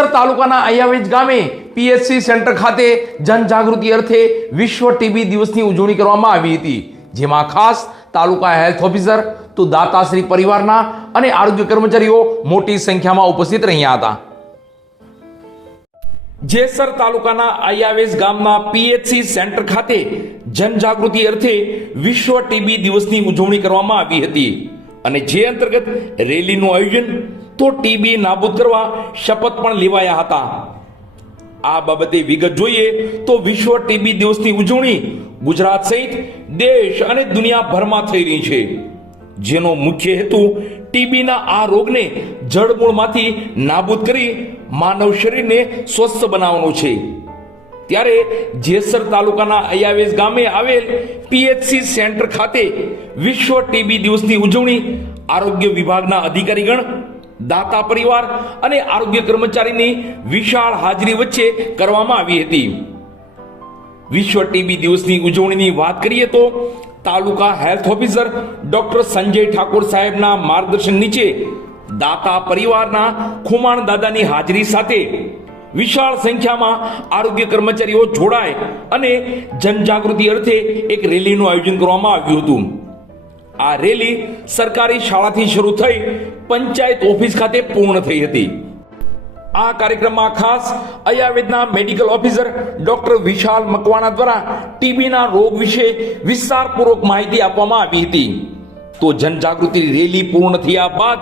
જેસર તાલુકાના અયાવેજ ગામે PHC centre ખાતે જનજાગૃતિ અર્થે વિશ્વ ટીબી દિવસની ઉજવણી કરવામાં આવી હતી. જેમાં ખાસ તાલુકા હેલ્થ ઓફિસર, તો દાતાશ્રી પરિવારના અને આરોગ્ય કર્મચારીઓ મોટી સંખ્યામાં ઉપસ્થિત રહ્યા હતા. જેસર તાલુકાના આયાવેસ ગામના પીએચસી સેન્ટર ખાતે જનજાગૃતિ અર્થે વિશ્વ ટીબી દિવસની ઉજવણી કરવામાં આવી હતી. અને જે અંતર્ગત રેલીનું આયોજન તો ટીબી નાબૂદ કરવા શપથ પણ લેવાયા હતા. આ બાબતે વિગત જોઈએ તો વિશ્વ ટીબી દિવસની ઉજવણી ગુજરાત સહિત દેશ અને દુનિયાભરમાં થઈ રહી છે. જેનો મુખ્ય હેતુ ટીબીના આ રોગને જડમૂળમાંથી નાબૂદ કરી માનવ શરીરને સ્વસ્થ બનાવવાનો છે. ત્યારે જેસર તાલુકાના અયાવેસ ગામે આવેલ પીએચસી સેન્ટર ખાતે વિશ્વ ટીબી દિવસની ઉજવણી આરોગ્ય વિભાગના અધિકારીગણ દાતા પરિવાર અને આરોગ્ય કર્મચારીની વિશાળ હાજરી વચ્ચે કરવામાં આવી હતી. વિશ્વ ટીબી દિવસની ઉજવણીની વાત કરીએ તો taluka health officer doctor Sanjay Thakor સાહેબના માર્ગદર્શન નીચે દાતા પરિવારના ખુમાણ દાદાની હાજરી સાથે વિશાળ સંખ્યામાં આરોગ્ય કર્મચારીઓ જોડાય અને જનજાગૃતિ અર્થે એક રેલીનું આયોજન કરવામાં આવ્યું હતું. આ રેલી સરકારી શાળાથી શરૂ થઈ પંચાયત ઓફિસ ખાતે પૂર્ણ થઈ હતી. આ કાર્યક્રમમાં ખાસ અયાવેદના medical officer doctor Vishal Makwana દ્વારા ટીબીના રોગ વિશે વિસ્તારપૂર્વક માહિતી આપવામાં આવી હતી. તો જનજાગૃતિ રેલી પૂર્ણ થયા બાદ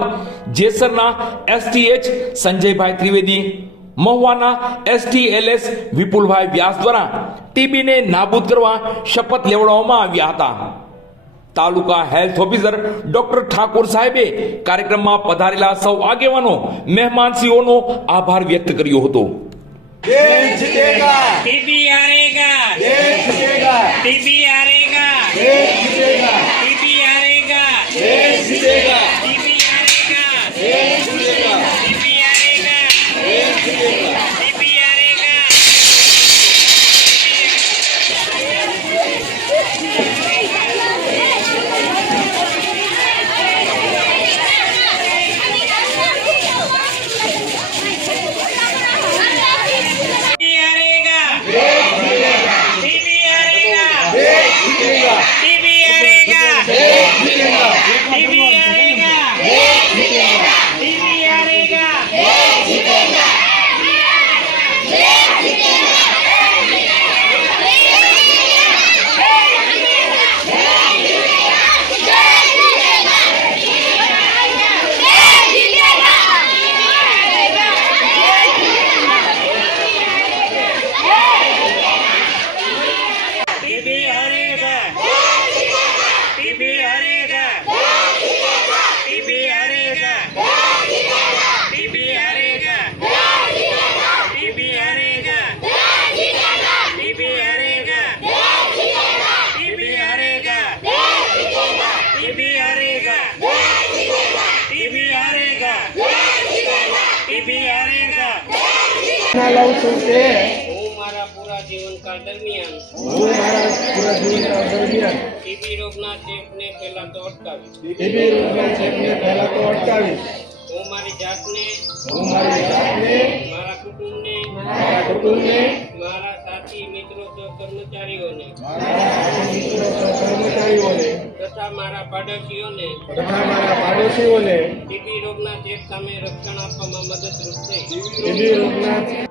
જેસરના એસટીએચ સંજયભાઈ ત્રિવેદી, મહુવાના એસટીએલએસ વિપુલભાઈ વ્યાસ દ્વારા ટીબીને નાબૂદ કરવા શપથ લેવડાવવામાં આવ્યા હતા. Taluka health officer doctor Thakor સાહેબે કાર્યક્રમમાં પધારેલા સૌ આગેવાનો મહેમાનશ્રીઓનો આભાર વ્યક્ત કર્યો હતો. ટીબી આરેગા. ટીબી આરેગા. ના લઉં છું કે હું મારા પૂરા જીવનકાળ દરમિયાન હું મારા પૂરા જીવનકાળ દરમિયાન ટીબી રોગના ચેપને ફેલાતો અટકાવીશ ટીબી રોગના ચેપને ફેલાતો અટકાવીશ હું મારી જાતને હું મારી જાતને મારા કુટુંબને મારા કુટુંબને મારા સાથી મિત્રો સહ કર્મચારીઓને મારા સાથી મિત્રો કર્મચારીઓને તથા મારા પાડોશીઓને તથા મારા પાડોશીઓને ટીબી રોગના ચેપ સામે રક્ષણ આપવામાં મદદરૂપ થઈ. ટીબી રોગના